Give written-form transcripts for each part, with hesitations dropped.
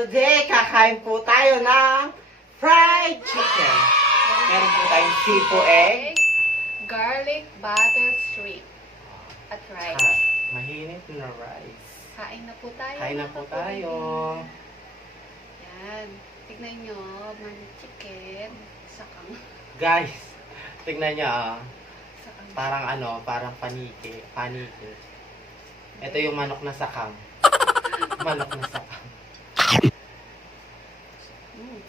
Today, kakain po tayo ng fried chicken. Meron po tayong sipo egg. Garlic butter steak. At rice. At mahinit na rice. Kain na po tayo. Kain na po tayo. Yan. Tignan nyo. Man chicken. Sakang. Guys, tignan niyo Sakang. Parang parang paniki. Paniki. Ito yung manok na sakang. Manok na sakang. Mm.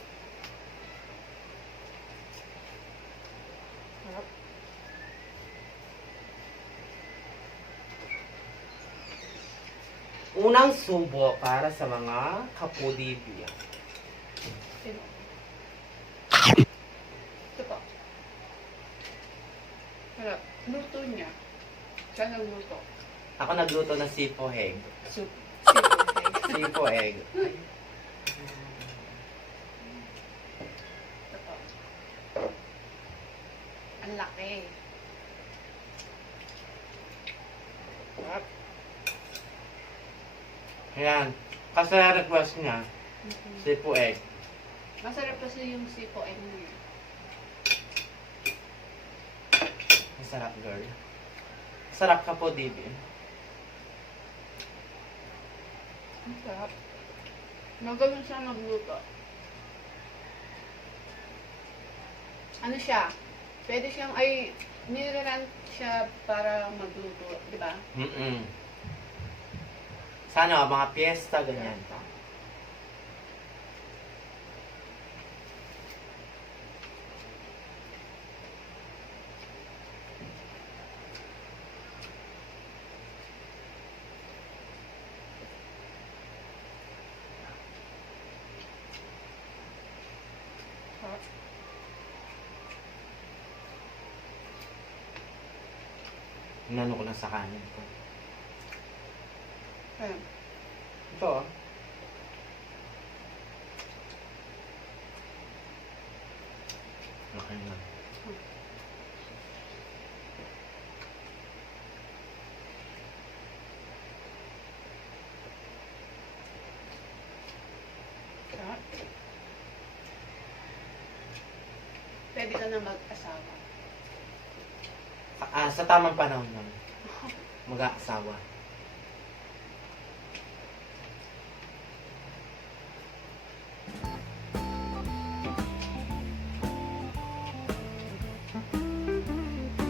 Sarap. Unang subo para sa mga kapudibya. Sino? Ito po. Sarap. Luto niya. Siya nagluto. Ako nagluto ng sipo egg. Soup. Sipo egg. Ito po. Ang laki. Sarap. Ayan. Kasi request niya, sipo egg. Masarap kasi yung sipo egg niya. Masarap, girl. Masarap ka po, Dibi. Ang sarap. Magaling siya magluto. Ano siya? Pwede siyang, nirerent siya para magluto, di ba? Sana, mga piyesta, ganyan. Sarap. Inano ko lang sa kanin ko. Ayan. Ito, Okay na. Sarap. Pwede ka na mag-asawa. Sa tamang panahon lang, mag-aasawa.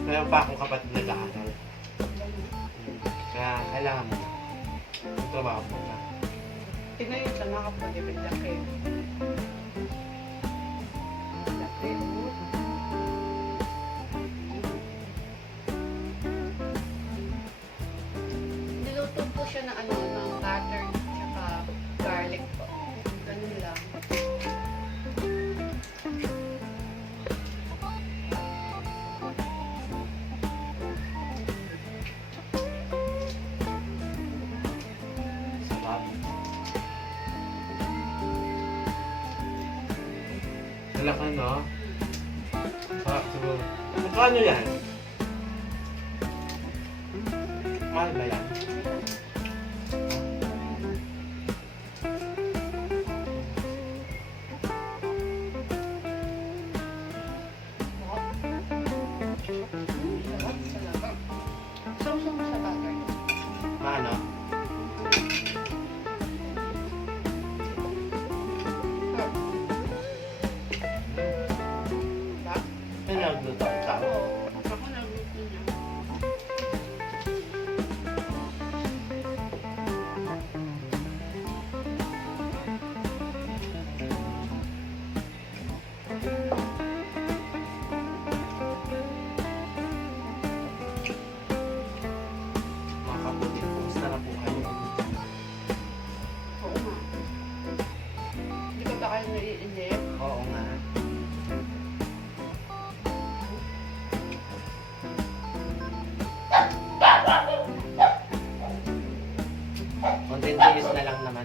Meron pa akong kapatid na nag-aaral. Kaya kailangan mo. Trabaho mo na. Tignan yung sama ka po, David. Laki. Laki. Niluto po siya ng ng butter tsaka garlic po. Ganun lang. Sarap. Laki, no? Sarap siguro. Magkano yan? Mahal ba yan? Sarap talaga. Sawsaw mo sa butter. Maano? Sarap. Diba? Ano nagluto ang tao? Oo. Ako nagluto niya. Mga kapatid, kumusta na po kayo? Oo nga. Hindi ka ba kayo naiinip? Oo nga. Content videos na lang naman.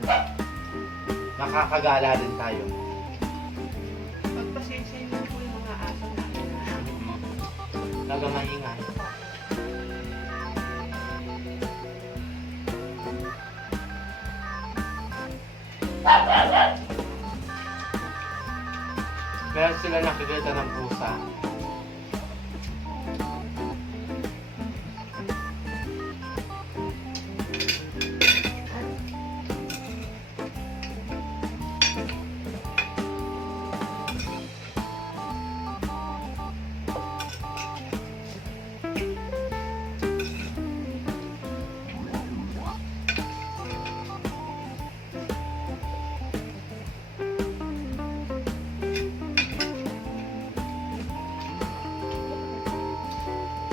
Makakagala din tayo. Pagpasensya niyo po yung mga aso namin. Talaga maingay. Kaya sila nakikita ng pusa.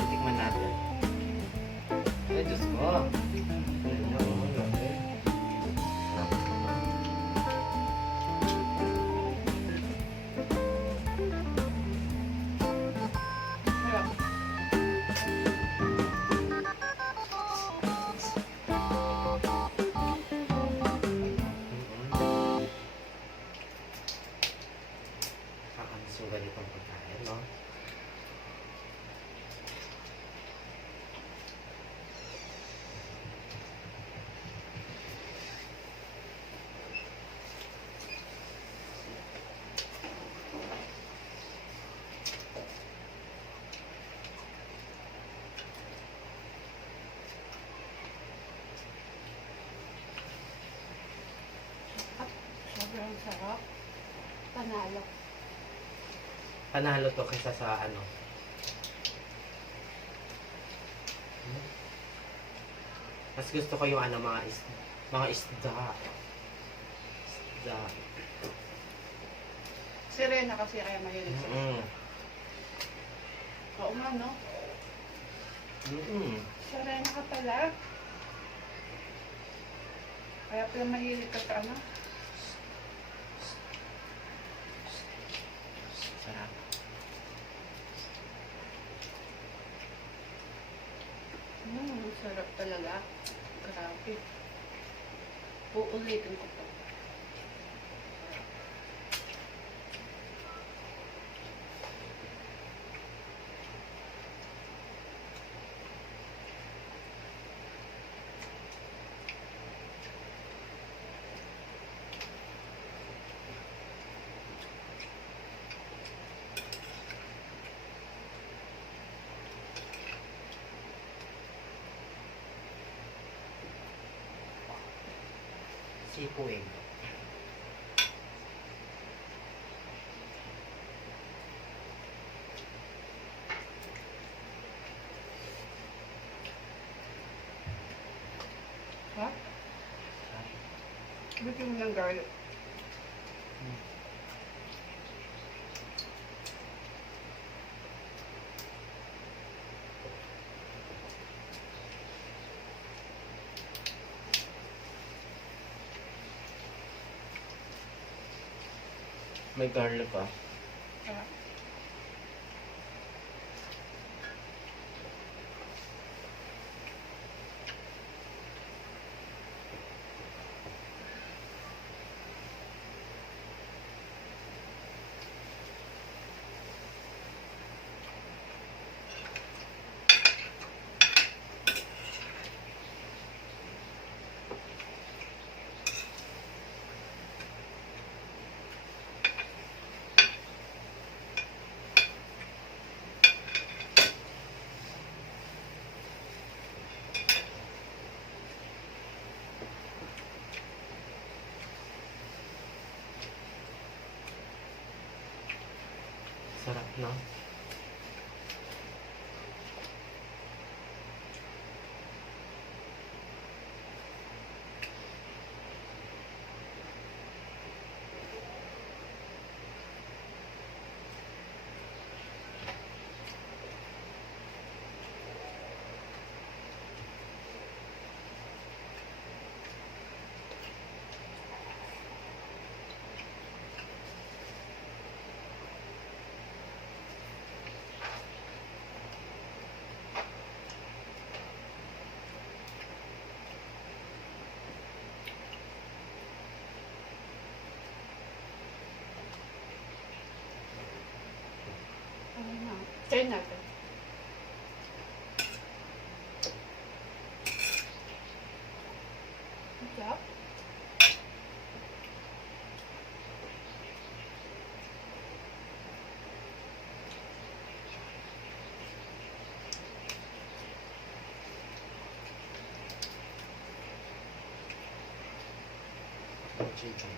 Tikman natin. Ay, Diyos ko. Ayun, oh, grabe. Sarap. Nakakasugal itong pagkain, no? Sobrang sarap. Panalo. Panalo to kaysa sa ano. Mas gusto ko yung ano, mga isda. Isda. Si Rena kasi kaya mahilig sa Mm. Oo nga, no? Mm. Si Rena ka pala. Kaya pala mahilig ka sa ano? Sarap. Sarap talaga. Grabe. Uulitin ko to. Sipuin. Ha? Bigyan mo ng garlic. May garlic ah. Ha? Sarap na. Ano na? Try natin. Sarap. Chicken.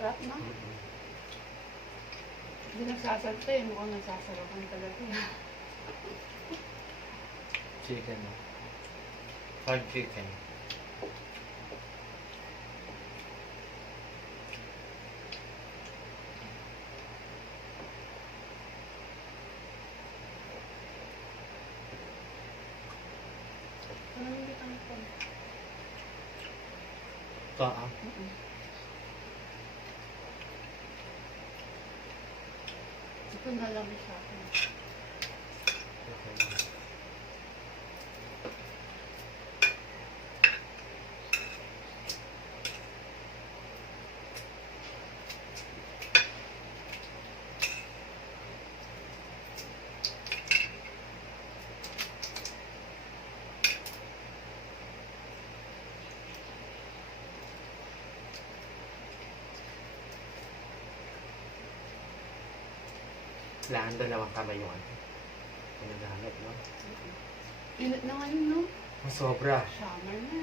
Sarap na. Hindi nagsasalta eh. Mukhang nagsasarapan talaga. Chicken. No? Fried chicken. Ano hindi kami po? Ito ah. Ito na lang sa akin. Okay. Kailangan dalawang kamay yung ano. Pinagamit, no? Init na ngayon, no? Sobra. Summer na.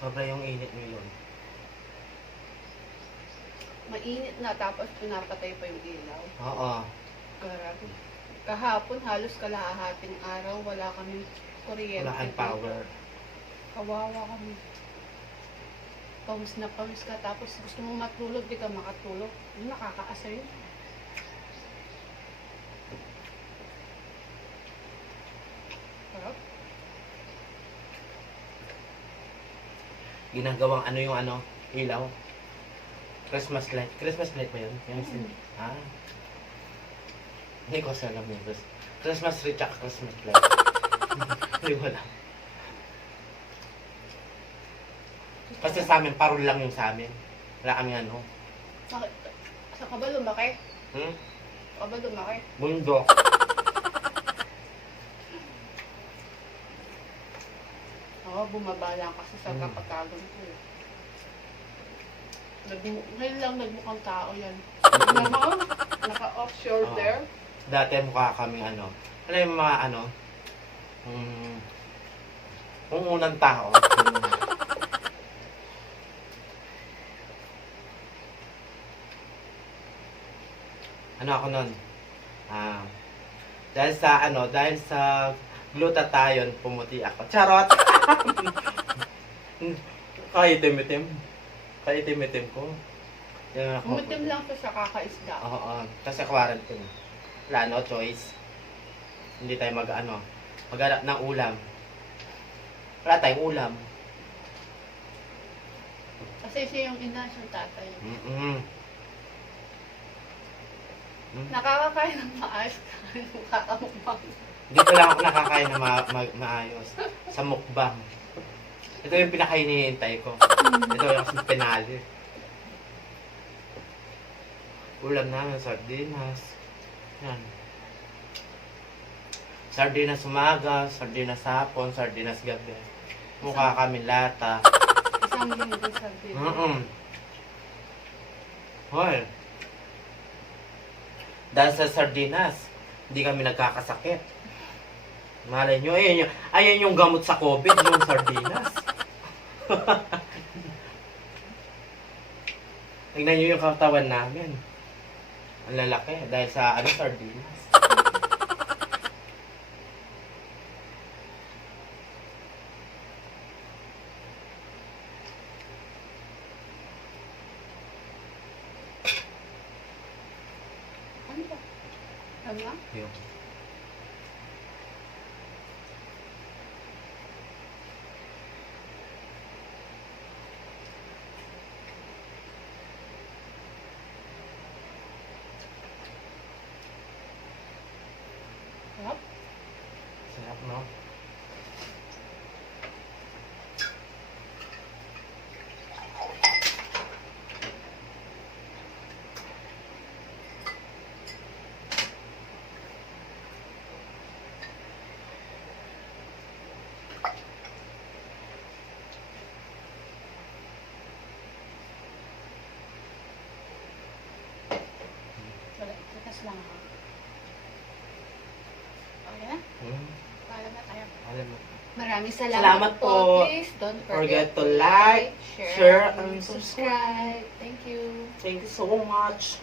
Sobra yung init ngayon. Mainit na tapos pinapatay pa yung ilaw. Oo. Grabe. Kahapon halos kalahating araw wala kami kuryente. Wala kang power. Kawawa kami. Pawis na pawis ka tapos gusto mong matulog, di ka makatulog. Yun, nakakaasar yun. Sarap. Ginagawang ano yung ano, ilaw. Christmas light. Christmas light ba yun? Yung Ah. Hindi ko alam yun. Christmas tree tsaka Christmas light. Hindi ko alam. Kasi sa amin, parol lang yung sa amin. Wala kami ano. Sa ka ba lumaki? Hmm? Sa ka ba lumaki? Bundok. Oo, bumaba lang kasi sa kapatagan ko eh. Ngayon lang nagmukhang tao yan. Naka-off shoulder. Dati mukha kaming ano. Alam yung mga ano. Kung unang tao. Ano ako nun? Dahil sa glutathione, pumuti ako. Charot! Kaitim-itim. Kaitim-itim ko. Yan ako. Umitim lang siya sa kakaisda. Oo, kasi quarantine. Wala, no choice. Hindi tayo maghanap ng ulam. Wala tayong ulam. Kasi siya yung ina, yung tatay. Nakakakain ng maayos ka. Kakamukbang. Dito lang ako nakakain na maayos. Sa mukbang. Ito yung pinakainihintay ko. Ito yung pinali. Ulam namin, sardinas. Yan. Sardinas umaga, sardinas hapon, sardinas gabi. Mukha kami lata. Isang linggo sabi. Hoy. Dahil sa sardinas, hindi kami nagkakasakit. Malay nyo, ayan yung gamot sa COVID, yung sardinas. Tingnan nyo yung katawan namin. Ang lalaki, dahil sa sardinas. Ano ba? Tama? Yung. lang ako. Okay na? Paalam na tayo. Alam mo. Maraming Salamat salamat po. po. Please don't Forget forget to like, share, and subscribe. Thank you. Thank you so much.